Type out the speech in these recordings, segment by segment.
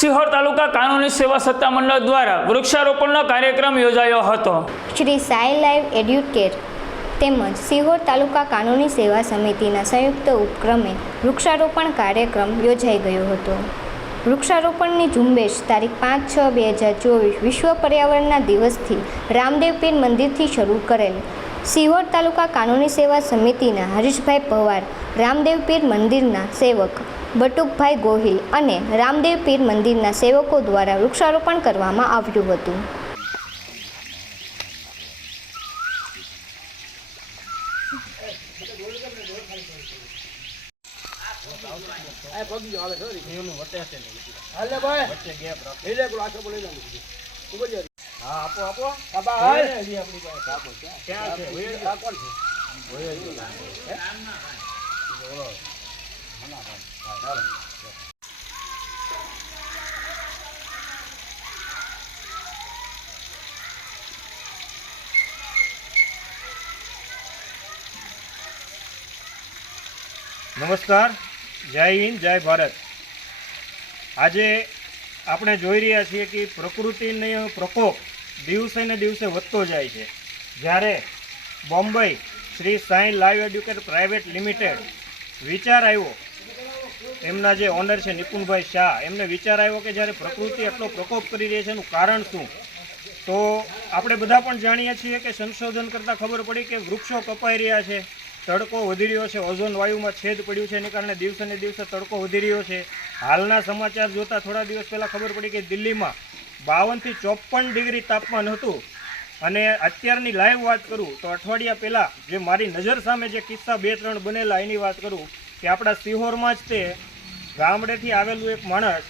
સિહોર તાલુકા કાનૂની સેવા સત્તા મંડળ દ્વારા વૃક્ષારોપણનો કાર્યક્રમ યોજાયો હતો. શ્રી સાઈ લાઈવ એડ્યુકેટ તેમજ સિહોર તાલુકા કાનૂની સેવા સમિતિના સંયુક્ત ઉપક્રમે વૃક્ષારોપણ કાર્યક્રમ યોજાઈ ગયો હતો. વૃક્ષારોપણની ઝુંબેશ તારીખ પાંચ છ બે હજાર ચોવીસ વિશ્વ પર્યાવરણના દિવસથી રામદેવ પીર મંદિરથી શરૂ કરેલ સિહોર તાલુકા કાનૂની સેવા સમિતિના હરીશભાઈ પવાર રામદેવ પીર મંદિરના સેવક બટુકભાઈ ગોહિલ અને રામદેવ પીર મંદિરના સેવકો દ્વારા વૃક્ષારોપણ કરવામાં આવ્યું હતું. હા આપો આપો ક્યાં છે. નમસ્કાર, જય હિન્દ, જય ભારત. આજે આપણે જોઈ રહ્યા છીએ કે પ્રકૃતિનો પ્રકોપ દિવસે ને દિવસે વધતો જાય છે. જ્યારે Bombay Shri Sai live educate private limited વિચાર આવ્યો એમના જે ઓનર છે નિપુણભાઈ શાહ, એમને વિચાર આવ્યો કે જ્યારે પ્રકૃતિ એટલો પ્રકોપ કરી રહી છે એનું કારણ શું? તો આપણે બધા પણ જાણીએ છીએ કે સંશોધન કરતાં ખબર પડી કે વૃક્ષો કપાઈ રહ્યા છે, તડકો વધી રહ્યો છે, ઓઝોન વાયુમાં છેદ પડ્યું છે, એની કારણે દિવસે ને દિવસે તડકો વધી રહ્યો છે. હાલના સમાચાર જોતાં થોડા દિવસ પહેલાં ખબર પડી કે દિલ્હીમાં બાવનથી ચોપન ડિગ્રી તાપમાન હતું. અને અત્યારની લાઈવ વાત કરું તો અઠવાડિયા પહેલાં જે મારી નજર સામે જે કિસ્સા બે ત્રણ બનેલા એની વાત કરું કે આપણા સિહોરમાં જ તે ગામડેથી આવેલું એક માણસ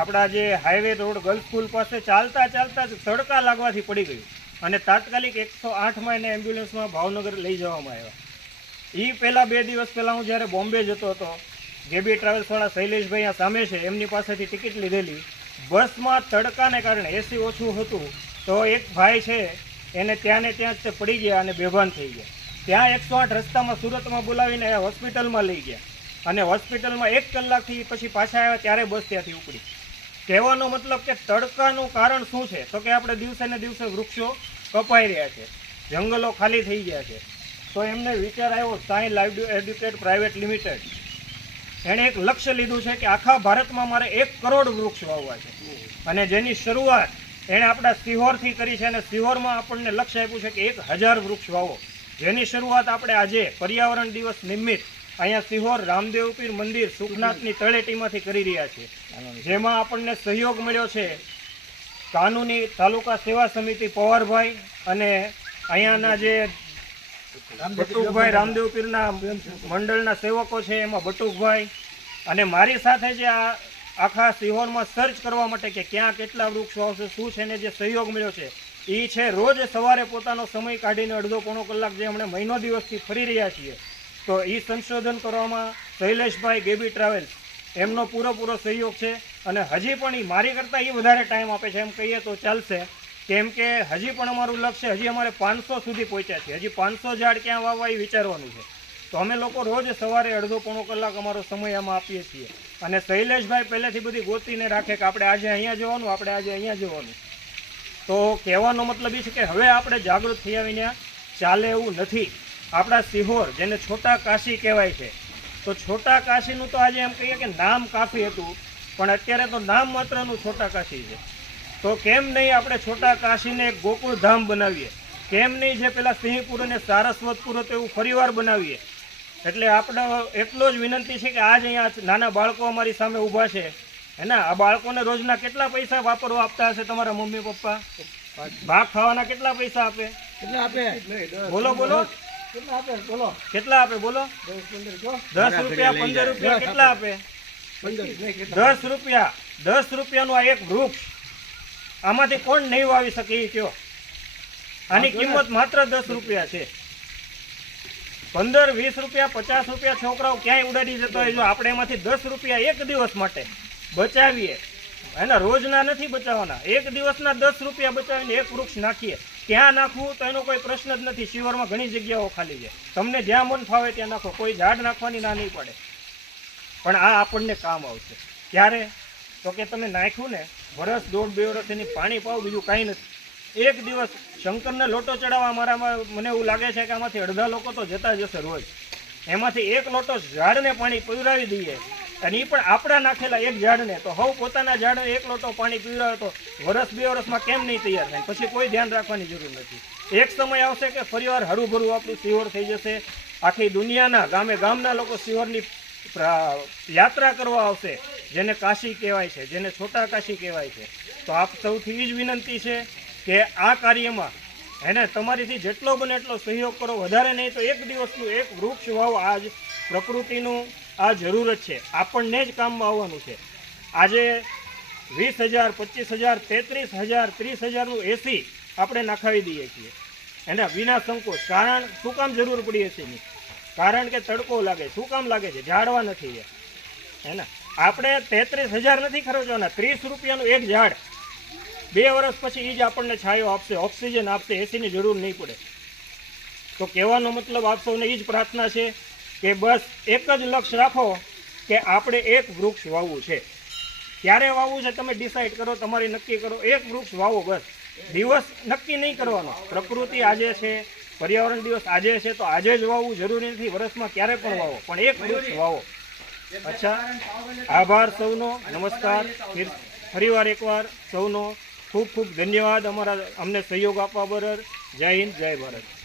આપણા જે હાઈવે રોડ ગર્લ્સ સ્કૂલ પાસે ચાલતા ચાલતા જ તડકા લાગવાથી પડી ગયું. અને તાત્કાલિક એકસો આઠમાં એને એમ્બ્યુલન્સમાં ભાવનગર લઈ જવામાં આવ્યા. એ પહેલાં બે દિવસ પહેલાં હું જ્યારે બોમ્બે જતો હતો જેબી ટ્રાવેલ્સવાળા શૈલેષભાઈ આ સામે છે, એમની પાસેથી ટિકિટ લીધેલી. બસમાં તડકાને કારણે એસી ઓછું હતું, તો એક ભાઈ છે, એને ત્યાં ને ત્યાં જ પડી ગયા અને બેભાન થઈ ગયા. ત્યાં એકસો આઠ રસ્તામાં સુરતમાં બોલાવીને હોસ્પિટલમાં લઈ ગયા. અને હોસ્પિટલમાં એક કલાકથી પછી પાછા આવ્યા ત્યારે બસ ત્યાંથી ઉપડી. કહેવાનો મતલબ કે તડકાનું કારણ શું છે? તો કે આપણે દિવસે ને દિવસે વૃક્ષો કપાઈ રહ્યા છે, જંગલો ખાલી થઈ ગયા છે. તો એમને વિચાર આવ્યો Sai live educate private limited. એણે એક લક્ષ્ય લીધું છે કે આખા ભારતમાં મારે એક કરોડ વૃક્ષ વાવવા છે. અને જેની શરૂઆત એણે આપણા સિહોરથી કરી છે અને સિહોરમાં આપણને લક્ષ્ય આપ્યું છે કે એક હજાર વૃક્ષ વાવો. જેની શરૂઆત આપણે આજે પર્યાવરણ દિવસ નિમિત્ત અહીંયા સિહોર રામદેવપીર મંદિર સુખનાથની તળેટીમાંથી કરી રહ્યા છે. જેમાં આપણને સહયોગ મળ્યો છે કાનૂની તાલુકા સેવા સમિતિ પવારભાઈ અને અહીંયાના જે બટુકભાઈ રામદેવપીરના મંડળના સેવકો છે એમાં બટુકભાઈ. અને મારી સાથે જે આ આખા સિહોરમાં સર્ચ કરવા માટે કે ક્યાં કેટલા વૃક્ષો આવશે શું છે ને જે સહયોગ મળ્યો છે એ છે રોજ સવારે પોતાનો સમય કાઢીને અડધો પોણો કલાક જે હમણાં મહિનો દિવસથી ફરી રહ્યા છીએ. તો એ સંશોધન કરવામાં શૈલેષભાઈ ગેબી ટ્રાવેલ્સ એમનો પૂરેપૂરો સહયોગ છે અને હજી પણ એ મારી કરતાં એ વધારે ટાઈમ આપે છે. એમ કહીએ તો ચાલશે. કેમ કે હજી પણ અમારું લક્ષ્ય હજી અમારે પાંચસો સુધી પહોંચ્યા છે. હજી પાંચસો ઝાડ ક્યાં વાવવા એ વિચારવાનું છે. તો અમે લોકો રોજ સવારે અડધો પોણો કલાક અમારો સમય આમાં આપીએ છીએ. અને શૈલેષભાઈ પહેલેથી બધી ગોતીને રાખે કે આપણે આજે અહીંયા જવાનું, આપણે આજે અહીંયા જવાનું. તો કહેવાનો મતલબ એ છે કે હવે આપણે જાગૃત થઈ આવીને ચાલે એવું નથી. આપણા સિહોર જેને છોટા કાશી કહેવાય છે. તો છોટા કાશીનું તો આજે એમ કહીએ કે નામ કાફી હતું પણ અત્યારે તો નામ માત્રનું છોટા કાશી છે. તો કેમ નહીં આપણે છોટા કાશીને એક ગોકુળ ધામ બનાવીએ? કેમ નહીં જે પેલા સિંહપુર અને સારસ્વતપુર હતું એવું ફરીવાર બનાવીએ? એટલે આપણે એટલો જ વિનંતી છે કે આજ અહીંયા નાના બાળકો અમારી સામે ઊભા છે. એના આ બાળકોને રોજના કેટલા પૈસા વાપરવા આપતા હશે તમારા મમ્મી પપ્પા? ભાગ ખાવાના કેટલા પૈસા આપે? કેટલા આપે. બોલો બોલો. કેટલા આપે? બોલો. કેટલા આપે? બોલો. દસ રૂપિયા પંદર રૂપિયા કેટલા આપે. દસ રૂપિયા. દસ રૂપિયાનું આ એક વૃક્ષ. આમાંથી કોણ નહીં વાવી શકે એ કયો? આની કિંમત માત્ર દસ રૂપિયા છે. પંદર વીસ રૂપિયા પચાસ રૂપિયા છોકરાઓ ક્યાંય ઉડાડી જતો હોય? જો આપણે એમાંથી દસ રૂપિયા એક દિવસ માટે બચાવીએ એના રોજના નથી બચાવવાના. એક દિવસના દસ રૂપિયા બચાવીને એક વૃક્ષ નાખીએ. ક્યાં નાખવું તો એનો કોઈ પ્રશ્ન જ નથી. શિવરમાં ઘણી જગ્યાઓ ખાલી છે. તમને જ્યાં મન ફાવે ત્યાં નાખો. કોઈ ઝાડ નાખવાની ના નહીં પડે. પણ આ આપણને કામ આવશે. ક્યારે? તો કે તમે નાખ્યું ને, વરસ, દોઢ, બે વરસ એની પાણી પાવ, બીજું કાંઈ નથી. એક દિવસ શંકરને લોટો ચડાવવા મારામાં મને એવું લાગે છે કે આમાંથી અડધા લોકો તો જતા જ હશે રોજ. એમાંથી એક લોટો ઝાડને પાણી પીવડાવી દઈએ. અને એ પણ આપણા નાખેલા એક ઝાડને. તો હવ પોતાના ઝાડને એક લોટો પાણી પીવડાવે તો વરસ બે વરસમાં કેમ નહીં તૈયાર થાય? પછી કોઈ ધ્યાન રાખવાની જરૂર નથી. એક સમય આવશે કે ફરીવાર હરુભરું આપણું સિહોર થઈ જશે. આખી દુનિયાના ગામે ગામના લોકો સિહોરની યાત્રા કરવા આવશે. જેને કાશી કહેવાય છે, જેને છોટા કાશી કહેવાય છે. તો આપ સૌથી એ જ વિનંતી છે કે આ કાર્યમાં એને તમારીથી જેટલો બને એટલો સહયોગ કરો. વધારે નહીં તો એક દિવસનું એક વૃક્ષ વાવો. આજ પ્રકૃતિનું આ જરૂરત છે. આપણને જ કામમાં આવવાનું છે. આજે વીસ હજાર, પચીસ હજાર, તેત્રીસ હજાર, ત્રીસ હજારનું એસી આપણે નાખાવી દઈએ છીએ. એના વિના સંકોચ. કારણ શું કામ જરૂર પડી એસીની કારણ કે તડકો લાગે. શું કામ લાગે છે? ઝાડવા નથી એ ને? આપણે તેત્રીસ હજાર નથી ખર્ચવાના. ત્રીસ રૂપિયાનું એક ઝાડ. બે વર્ષ પછી એ જ આપણને છાયો આપશે. ઓક્સિજન આપશે. એસીની જરૂર નહીં પડે. તો કહેવાનો મતલબ આપ સૌને એ જ પ્રાર્થના છે કે બસ એક જ લક્ષ્ય રાખો કે આપણે એક વૃક્ષ વાવવું છે. ક્યારે વાવવું છે તમે ડિસાઈડ કરો, તમારી નક્કી કરો. એક વૃક્ષ વાવો બસ. દિવસ નક્કી નહીં કરવાનો. પ્રકૃતિ આજે છે, પર્યાવરણ દિવસ આજે છે, તો આજે જ વાવવું જરૂરી નથી. વર્ષમાં ક્યારે પણ વાવો. પણ એક વૃક્ષ વાવો. અચ્છા. આભાર સૌનો. નમસ્કાર. ફિર ફરીવાર એકવાર સૌનો ખૂબ ખૂબ ધન્યવાદ. અમારા અમને સહયોગ આપવા બરાબર જય હિન્દ, જય ભારત.